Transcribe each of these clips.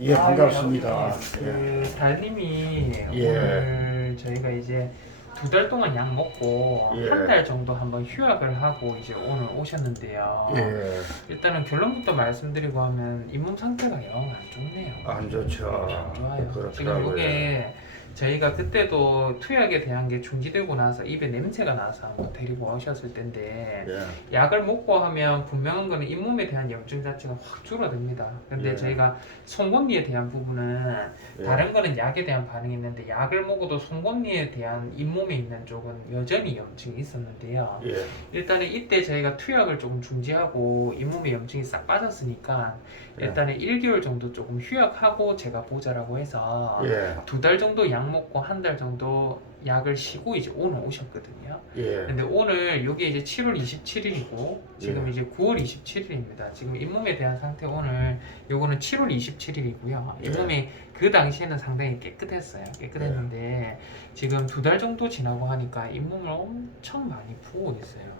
예, 아, 반갑습니다. 예, 그 달님이 예. 오늘 저희가 이제 두 달 동안 약 먹고 예. 한 달 정도 한번 휴학을 하고 이제 오늘 오셨는데요. 예, 일단은 결론부터 말씀드리고 하면 잇몸 상태가 영 안 좋네요. 안 좋죠. 안 좋아요. 지금 그렇더라고요. 이게 저희가 그때도 투약에 대한 게 중지되고 나서 입에 냄새가 나서 한번 데리고 오셨을 텐데 예, 약을 먹고 하면 분명한 거는 잇몸에 대한 염증 자체가 확 줄어듭니다. 근데 예. 저희가 송곳니에 대한 부분은 예. 다른 거는 약에 대한 반응이 있는데 약을 먹어도 송곳니에 대한 잇몸에 있는 쪽은 여전히 염증이 있었는데요. 예, 일단은 이때 저희가 투약을 조금 중지하고 잇몸에 염증이 싹 빠졌으니까 예. 일단은 1개월 정도 조금 휴약하고 제가 보자라고 해서 예, 두달 정도 약 먹고 한 달 정도 약을 쉬고 이제 오늘 오셨거든요. 예, 근데 오늘 이게 이제 7월 27일이고 지금 예. 이제 9월 27일입니다. 지금 잇몸에 대한 상태 오늘 요거는 7월 27일이고요. 예. 잇몸이 그 당시에는 상당히 깨끗했어요. 깨끗했는데 예. 지금 두 달 정도 지나고 하니까 잇몸을 엄청 많이 부어 있어요.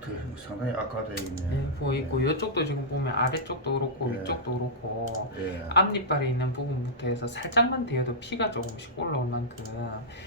되게 상당히 악화되어 있네. 네, 부어 있고 이쪽도 지금 보면 아래쪽도 그렇고 예. 위쪽도 그렇고 예, 앞니빨에 있는 부분부터 해서 살짝만 대어도 피가 조금씩 올라올 만큼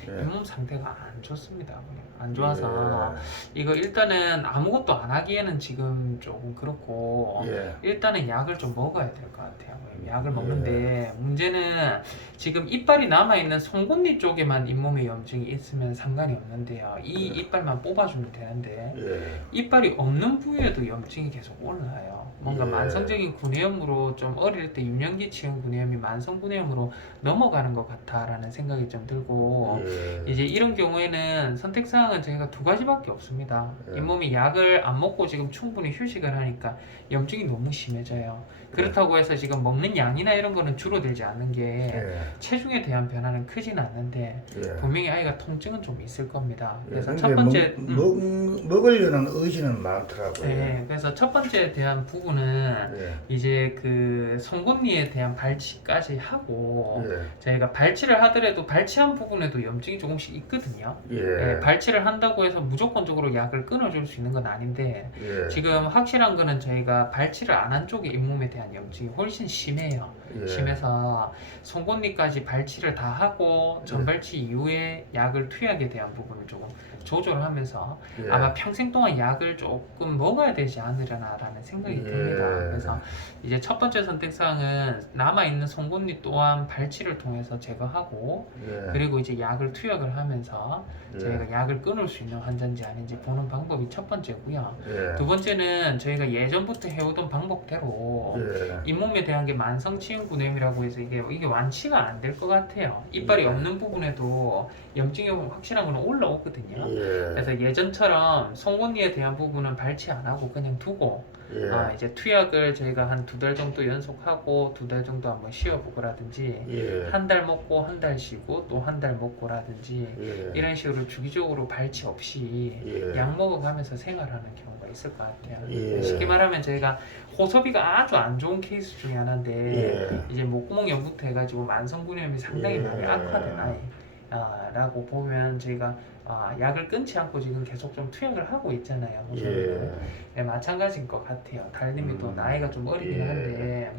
예. 잇몸 상태가 안 좋습니다. 안 좋아서 이거 일단은 아무것도 안 하기에는 지금 조금 그렇고 예, 일단은 약을 좀 먹어야 될 것 같아요. 약을 예. 먹는데 문제는 지금 이빨이 남아 있는 송곳니 쪽에만 잇몸에 염증이 있으면 상관이 없는데요. 이 예. 이빨만 뽑아주면 되는데 예, 이빨이 없는 부위에도 염증이 계속 올라요. 뭔가 예. 만성적인 구내염으로 좀 어릴 때 유년기 치은 구내염이 만성 구내염으로 넘어가는 것 같다라는 생각이 좀 들고 예, 이제 이런 경우에는 선택 사항은 저희가 두 가지밖에 없습니다. 예. 잇몸이 약을 안 먹고 지금 충분히 휴식을 하니까 염증이 너무 심해져요. 그렇다고 해서 지금 먹는 양이나 이런 거는 줄어들지 않는 게 예, 체중에 대한 변화는 크진 않는데 예. 분명히 아이가 통증은 좀 있을 겁니다. 그래서 예, 첫 번째 먹, 음, 먹, 먹으려는 의지는 많더라고요. 네, 그래서 첫 번째에 대한 부분 은 예, 이제 그 송곳니에 대한 발치까지 하고 예, 저희가 발치를 하더라도 발치한 부분에도 염증이 조금씩 있거든요. 예, 예, 발치를 한다고 해서 무조건적으로 약을 끊어줄 수 있는 건 아닌데 예, 지금 확실한 거는 저희가 발치를 안 한 쪽에 잇몸에 대한 염증이 훨씬 심해요. 예. 심해서 송곳니까지 발치를 다 하고 전발치 이후에 약을 투약에 대한 부분을 조금 조절하면서 예. 아마 평생 동안 약을 조금 먹어야 되지 않으려나라는 생각이 예. 듭니다. 그래서 이제 첫 번째 선택사항은 남아 있는 송곳니 또한 발치를 통해서 제거하고 예, 그리고 이제 약을 투약을 하면서 예, 저희가 약을 끊을 수 있는 환자인지 아닌지 보는 방법이 첫 번째고요. 예, 두 번째는 저희가 예전부터 해오던 방법대로 예, 잇몸에 대한 게 만성 치 은구내염이라고 해서 이게 이게 완치가 안 될 것 같아요. 이빨이 예. 없는 부분에도 염증이 확실한 거는 올라오거든요. 예, 그래서 예전처럼 송곳니에 대한 부분은 발치 안 하고 그냥 두고 예, 아, 이제 투약을 저희가 한 두 달 정도 연속하고 두 달 정도 한번 쉬어보고라든지 예, 한 달 먹고 한 달 쉬고 또 한 달 먹고라든지 예, 이런 식으로 주기적으로 발치 없이 예. 약 먹어가면서 생활하는 경우가 있을 것 같아요. 예. 쉽게 말하면 저희가 호소비가 아주 안 좋은 케이스 중에 하나인데 예. 이제 목구멍 염부터 해가지고 만성구내염이 상당히 예. 많이 악화된 아이 아, 라고 보면 저희가 아, 약을 끊지 않고 지금 계속 좀 투약을 하고 있잖아요. 예, 네, 마찬가지인 것 같아요. 달님이 또 음. 나이가 좀 어리긴 예. 한데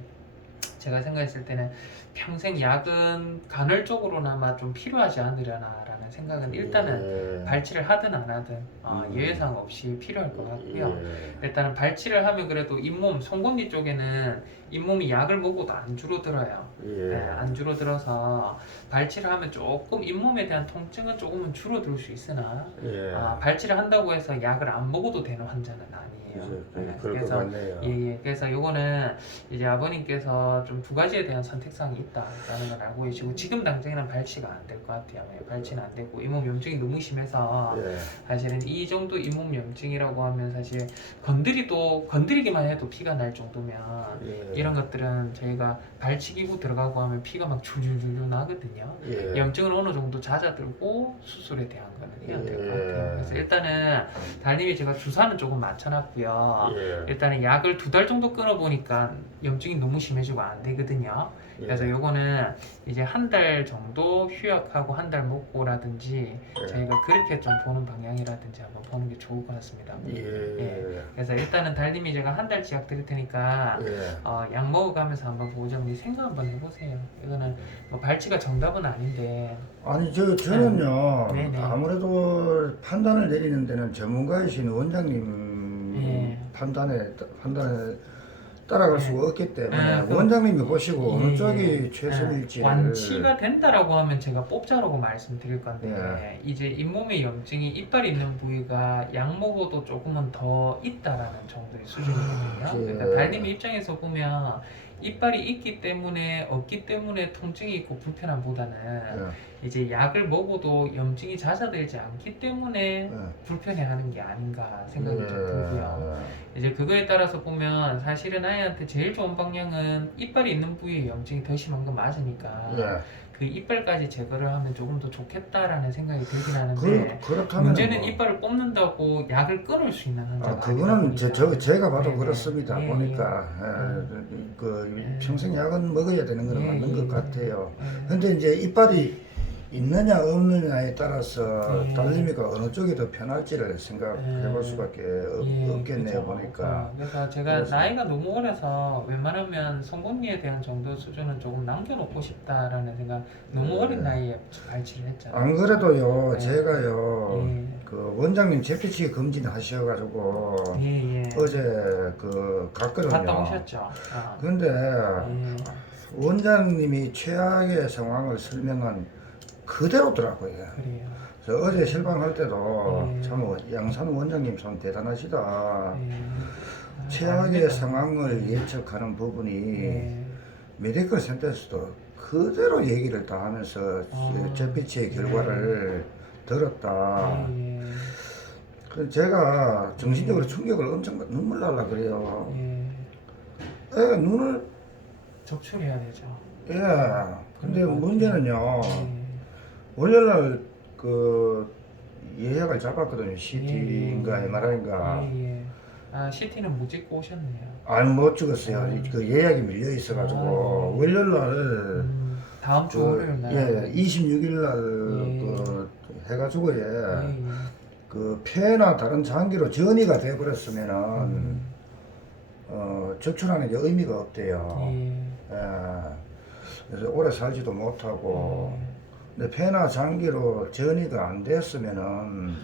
제가 생각했을 때는 평생 약은 간헐적으로나마 좀 필요하지 않으려나라는 생각은 일단은 예. 발치를 하든 안 하든 어, 음. 예외사항 없이 필요할 것 같고요. 예. 일단은 발치를 하면 그래도 잇몸, 송곳니 쪽에는 잇몸이 약을 먹어도 안 줄어들어요. 네, 예. 안 줄어들어서 발치를 하면 조금 잇몸에 대한 통증은 조금은 줄어들 수 있으나 예. 아, 발치를 한다고 해서 약을 안 먹어도 되는 환자는 아니에요. 그래서 네, 그럴 것 그래서 같네요. 예, 예. 그래서 요거는 이제 아버님께서 좀 두 가지에 대한 선택사항이 있다라는 걸 알고 계시고 지금 당장에는 발치가 안 될 것 같아요. 예, 발치는 안 되고 잇몸 염증이 너무 심해서 예. 사실은 이 정도 잇몸 염증이라고 하면 사실 건드리도 건드리기만 해도 피가 날 정도면 예. 이런 것들은 저희가 발치기구 들어가고 하면 피가 막 줄줄줄 나거든요. 예. 염증을 어느 정도 잦아들고 수술에 대한 거는 해야 될 것 같아요. 예. 그래서 일단은 달님이 제가 주사는 조금 맞춰놨고요. 예. 일단은 약을 두 달 정도 끊어보니까 염증이 너무 심해지고 안 되거든요. 그래서 예. 요거는 이제 한 달 정도 휴약하고 한 달 먹고라든지 예. 저희가 그렇게 좀 보는 방향이라든지 한번 보는 게 좋을 것 같습니다. 예. 그래서 일단은 달님이 제가 한 달치 약 드릴 테니까 예. 어, 약 먹어가면서 한번 보자면 생각 한번 해보세요. 이거는 뭐 발치가 정답은 아닌데 아니 저 저는요 네, 네. 아무래도 판단을 내리는 데는 전문가이신 원장님 예. 판단에 판단에 따라갈 예. 수가 없기 때문에 예, 그- 원장님이 보시고 어느 예, 쪽이 예. 최선일지를 완치가 된다라고 하면 제가 뽑자라고 말씀드릴 건데 예. 이제 잇몸에 염증이 이빨 있는 부위가 약 먹어도 조금은 더 있다라는 정도의 수준이거든요. 예. 그러니까 달님 입장에서 보면 이빨이 있기 때문에 없기 때문에 통증이 있고 불편함보다는 예. 이제 약을 먹어도 염증이 잦아들지 않기 때문에 예. 불편해하는 게 아닌가 생각이 좀 예. 들고요. 이제 그거에 따라서 보면 사실은 아이한테 제일 좋은 방향은 이빨이 있는 부위에 염증이 더 심한 건 맞으니까 예. 그 이빨까지 제거를 하면 조금 더 좋겠다라는 생각이 들긴 하는데 그, 그렇다면 문제는 뭐, 이빨을 뽑는다고 약을 끊을 수 있는 환자가 아, 그거는 제, 저, 제가 봐도 네네. 그렇습니다. 예, 보니까 예. 예, 그 예. 평생 약은 먹어야 되는 건 예, 맞는 예, 것 예. 같아요. 예. 근데 이제 이빨이 있느냐 없느냐에 따라서 예. 딸내미가 어느 쪽이 더 편할지를 생각해 볼 예. 수밖에 없, 예, 없겠네요 그죠. 보니까 어, 그래서 제가 그래서- 나이가 너무 어려서 웬만하면 성공리에 대한 정도 수준은 조금 남겨놓고 싶다라는 생각 너무 예. 어린 나이에 발치를 했잖아요. 안 그래도요 예. 제가요 예. 그 원장님 재피치 검진 하셔가지고 예, 예. 어제 그 갔거든요. 갔다 오셨죠? 아. 근데 예. 원장님이 최악의 상황을 설명한 그대로더라고요. 그래요. 그래서 어제 실방할 때도 예. 참 양산 원장님 참 대단하시다. 예. 아, 최악의 아닙니다. 상황을 예측하는 부분이 예. 메디컬 센터에서도 그대로 얘기를 다 하면서 아. 재피치의 결과를 들었다. 예. 그 제가 정신적으로 충격을 엄청 받- 눈물 날라 그래요. 예. 애가 눈을 접촉해야 되죠. 예. 근데 그러니까. 문제는요. 예. 월요일 날 그 예약을 잡았거든요. CT인가 예. MRI인가. 예, 예. 아 CT는 못 찍고 오셨네요. 아니 못 찍었어요. 음. 그 예약이 밀려 있어가지고 아, 예. 월요일 날 음, 다음 주 그, 월요일 날. 예, 26일 날 예. 그 해가지고 예, 예, 예. 그 폐나 다른 장기로 전이가 돼버렸으면은 음, 어, 적출하는 게 의미가 없대요. 예. 예. 그래서 오래 살지도 못하고 예. 근데 폐나 장기로 전이가 안 됐으면은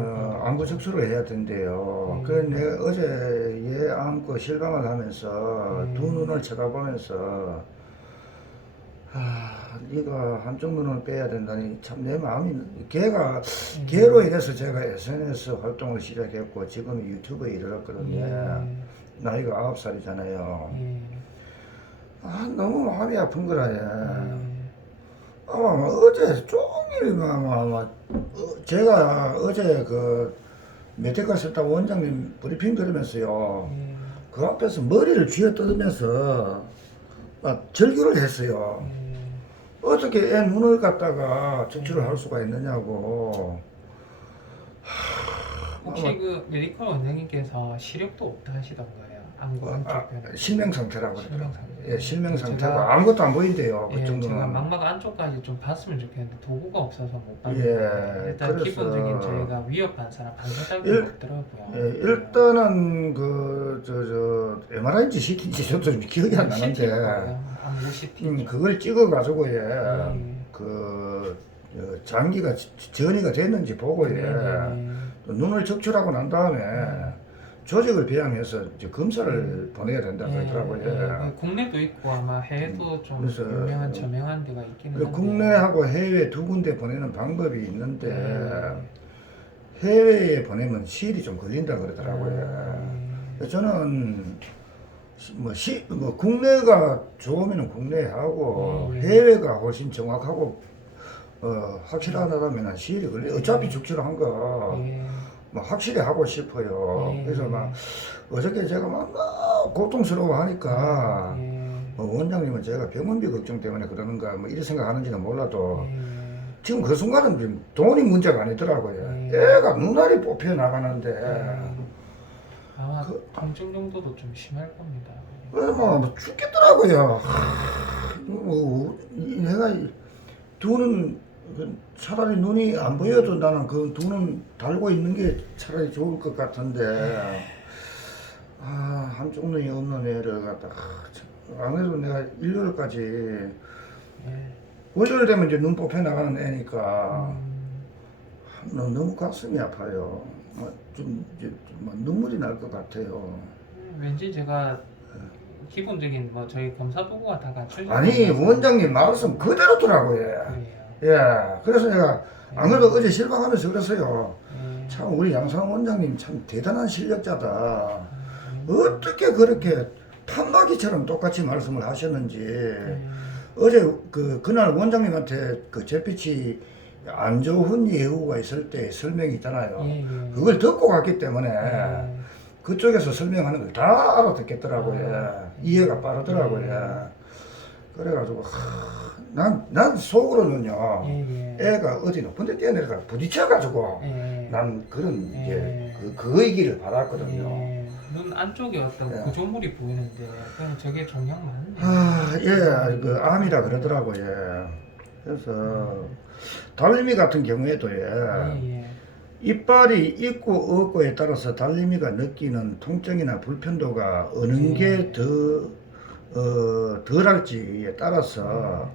어, 안구 적출을 해야 된대요. 음. 그래서 내가 어제 얘 안고 실감을 하면서 음. 두 눈을 쳐다보면서 아, 네가 한쪽 눈을 빼야 된다니 참 내 마음이 걔가 걔로 인해서 제가 SNS 활동을 시작했고 지금 유튜브에 이르렀거든요. 예. 나이가 아홉 살이잖아요. 예. 아, 너무 마음이 아픈 거라 얘. 예. 아, 막 어제 종일 막, 막, 막 어, 제가 어제 그 메테카 센터 원장님 브리핑 들으면서요. 예. 그 앞에서 머리를 쥐어 뜯으면서 막 절규를 했어요. 예. 어떻게 애 눈을 갖다가 적출을 할 수가 있느냐고. 혹시 그 메디컬 원장님께서 시력도 없다 하시던가요? 아, 안쪽 편에. 실명 상태라고 그러더라고요. 실명 상태. 예, 실명 제가- 아무것도 안 보인대요. 그 예, 제가 정도는. 망막 안쪽까지 좀 봤으면 좋겠는데 도구가 없어서 못 봤는데 예, 일단 그래서- 기본적인 저희가 위협 반사나 반사 작용이 일- 없더라고요. 예, 일단은 그저저 MRI인지 CT인지 저도 좀 기억이 안 나는데 CT. 음, 그걸 찍어 가지고 예. 예. 그 어, 장기가 지- 전이가 됐는지 보고 예. 네, 네, 또 눈을 적출하고 난 다음에 조직을 배양해서 이제 검사를 보내야 된다 네. 그러더라고요. 예, 예. 예. 국내도 있고 아마 해외도 좀 그래서- 유명한 저명한 데가 있기는 그 한데. 국내하고 해외 두 군데 보내는 방법이 있는데 예. 해외에 보내면 시일이 좀 걸린다 그러더라고요. 예. 저는 시- 뭐, 시, 뭐 국내가 좋으면 국내에 하고 음. 해외가 훨씬 정확하고 어, 확실하다면 시일이 걸려. 어차피 죽출한 거 예. 뭐 확실히 하고 싶어요. 예. 그래서 막 어저께 제가 막 너무 고통스러워 하니까 예. 뭐 원장님은 제가 병원비 걱정 때문에 그러는가 뭐 이런 생각하는지는 몰라도 예. 지금 그 순간은 지금 돈이 문제가 아니더라고요. 예. 애가 눈알이 뽑혀 나가는데 예. 아마 그- 통증 정도도 좀 심할 겁니다. 그래서 뭐 죽겠더라고요. 하, 뭐, 이- 내가 그 차라리 눈이 안 보여도 나는 그 두는 달고 있는 게 차라리 좋을 것 같은데 아 한쪽 눈이 없는 애를 갖다 아, 참, 안 그래도 내가 일요일까지 예. 월요일 되면 이제 눈 뽑혀 나가는 애니까 음, 너- 너무 가슴이 아파요. 아, 좀 이제 좀막 눈물이 날 것 같아요. 왠지 제가 기본적인 뭐 저희 검사 도구가 다 갖춰져 아니 원장님 말씀 그대로더라고요. 그래요. 예. 그래서 내가 안 그래도 어제 실망하면서 그랬어요. 예. 참 우리 양상 원장님 참 대단한 실력자다. 음, 어떻게 그렇게 판마기처럼 똑같이 말씀을 하셨는지 예. 어제 그 그날 원장님한테 그 잿빛이 안 좋은 예후가 있을 때 설명이 있잖아요. 예, 예. 그걸 듣고 갔기 때문에 예. 그쪽에서 설명하는 걸 다 알아듣겠더라고요. 아. 이해가 빠르더라고요. 그래가지고 난, 난 속으로는요. 예, 예. 애가 어디 높은 데 뛰어내려가 부딪혀가지고 예. 난 그런 예. 이제 그, 그이기를 바랐거든요. 예. 눈 안쪽에 어떤 예. 구조물이 보이는데 그럼 저게 종양 맞네. 아, 예, 그 암이라 그러더라고요. 예. 그래서 달림이 같은 경우에도 예, 예, 예. 이빨이 있고 없고에 따라서 달림이가 느끼는 통증이나 불편도가 어느 음. 게더 어, 덜 할지에 따라서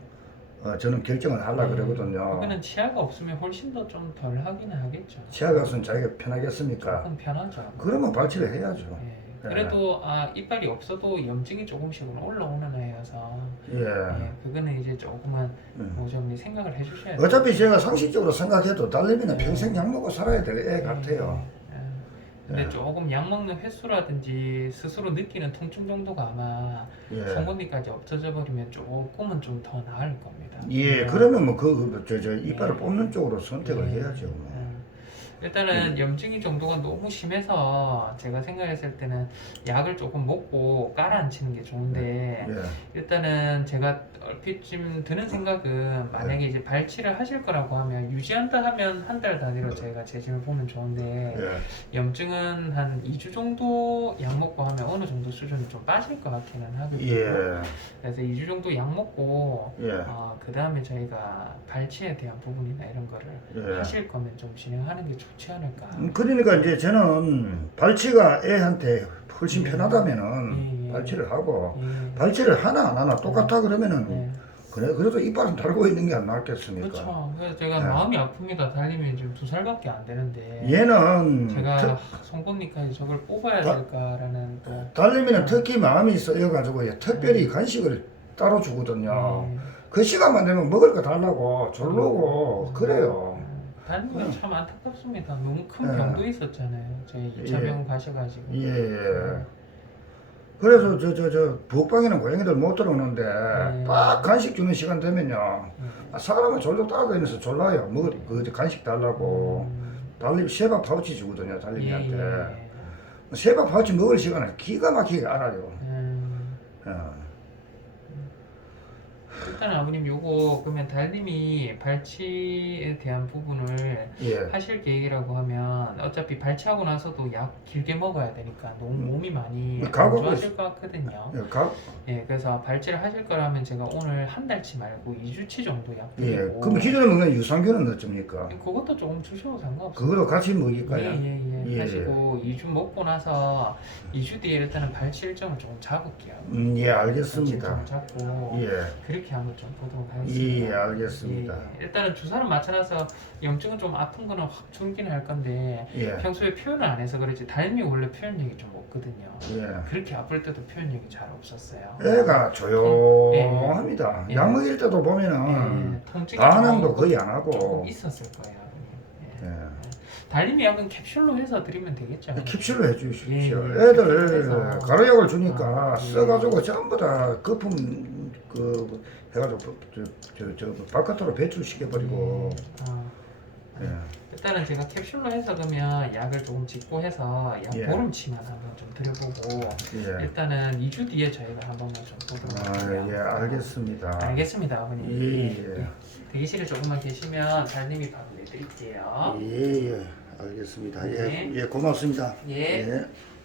어, 저는 결정을 하려 그러거든요. 음. 그거는 치아가 없으면 훨씬 더 좀 덜 하기는 하겠죠. 치아 가서는 자기가 편하겠습니까? 조금 편하죠. 그러면 발치를 해야죠. 예. 예. 그래도 아 이빨이 없어도 염증이 조금씩은 올라오는 애여서 예. 예, 그거는 이제 조금은 음. 뭐좀 생각을 해주셔야 돼요. 어차피 제가 상식적으로 생각해도 달림이는 예. 평생 약 먹고 살아야 될애 예, 같아요. 예. 근데 예. 조금 약 먹는 횟수라든지 스스로 느끼는 통증 정도가 아마 예. 송곳니까지 없어져 버리면 조금은 좀 더 나을 겁니다. 예, 예. 그러면 뭐 그 저저 이빨을 예. 뽑는 쪽으로 선택을 예. 해야죠. 뭐. 음. 일단은 염증이 정도가 너무 심해서 제가 생각했을 때는 약을 조금 먹고 깔아앉히는 게 좋은데 예. 일단은 제가 얼핏 좀 드는 생각은 만약에 이제 발치를 하실 거라고 하면 유지한다 하면 한 달 단위로 저희가 재심을 보면 좋은데 예. 염증은 한 2주 정도 약 먹고 하면 어느 정도 수준이 좀 빠질 것 같기는 하거든요. 예. 그래서 2주 정도 약 먹고 예. 어, 그 다음에 저희가 발치에 대한 부분이나 이런 거를 예. 하실 거면 좀 진행하는 게 좋지 않을까. 음, 그러니까 이제 저는 발치가 애한테 훨씬 예. 편하다면은 예, 예. 발치를 하고 예. 발치를 하나 안 하나 똑같아 그러면은 예. 그래 그래도 이빨은 달고 있는 게 안 낫겠습니까? 그렇죠. 그래서 제가 네. 마음이 아픕니다. 달리면 지금 두 살밖에 안 되는데 얘는 제가 특, 송곳니까지 저걸 뽑아야 다- 될까라는 또 달리면은 특히 마음이 쓰여 가지고 얘 특별히 간식을 따로 주거든요. 예. 그 시간만 되면 먹을 거 달라고 졸르고 그래요. 달리면 참 안타깝습니다. 너무 큰 예. 병도 있었잖아요. 저희 2차 예. 병 가셔가지고. 예. 예. 그래서 저 저저 부엌방에는 고양이들 못 들어오는데 네. 딱 간식 주는 시간 되면요 예. 아, 사람은 졸졸 따라다니면서 졸라요 먹을 그 간식 달라고 음, 달리 쉐밥 파우치 주거든요 예, 달리미한테 예. 파우치 먹을 시간을 기가 막히게 알아요 음, 어. 일단 아버님 요거 그러면 달님이 발치에 대한 부분을 예. 하실 계획이라고 하면 어차피 발치하고 나서도 약 길게 먹어야 되니까 너무 몸이 많이 안 가고 좋아질 것 같거든요. 예, 가, 예, 그래서 발치를 하실 거라면 제가 오늘 한 달치 말고 2주치 정도 약 예. 드리고 그럼 기존에 먹는 유산균은 어쩝니까? 그것도 조금 주셔도 상관없어요. 그거로 같이 먹일까요? 예 예 예 예. 하시고 2주 먹고 나서 2주 뒤에 일단은 발치 일정을 조금 잡을게요. 음, 예, 알겠습니다. 잡고 예. 그렇게 한번 좀 보도록 예, 하겠습니다. 알겠습니다. 예, 일단은 주사를 맞춰놔서 염증은 좀 아픈 거는 확 줄긴 할 건데 예. 평소에 표현을 안 해서 그렇지 달미 원래 표현력이 좀 없거든요. 예. 그렇게 아플 때도 표현력이 잘 없었어요. 애가 조용합니다. 예. 약 먹일 때도 보면은 예, 통증이 조금- 거의 안 하고. 조금 있었을 거예요. 달림이 약은 캡슐로 해서 드리면 되겠죠. 캡슐로 해주십시오. 예, 예. 애들. 가루약을 주니까 아, 예. 써가지고 전부 다 거품 그 해가지고 저, 저, 저 바깥으로 배출시켜버리고. 아, 예. 일단은 제가 캡슐로 해서 그러면 약을 조금 짓고 해서 약 예. 보름치만 한번 좀 드려보고 예. 일단은 2주 뒤에 저희가 한 번만 좀 보도록 아, 할게요. 예, 알겠습니다. 알겠습니다, 아버님. 예, 예. 대기실에 조금만 계시면 달님이 밥을 내드릴게요. 예, 예, 알겠습니다. 예, 네. 예, 고맙습니다. 예. 예.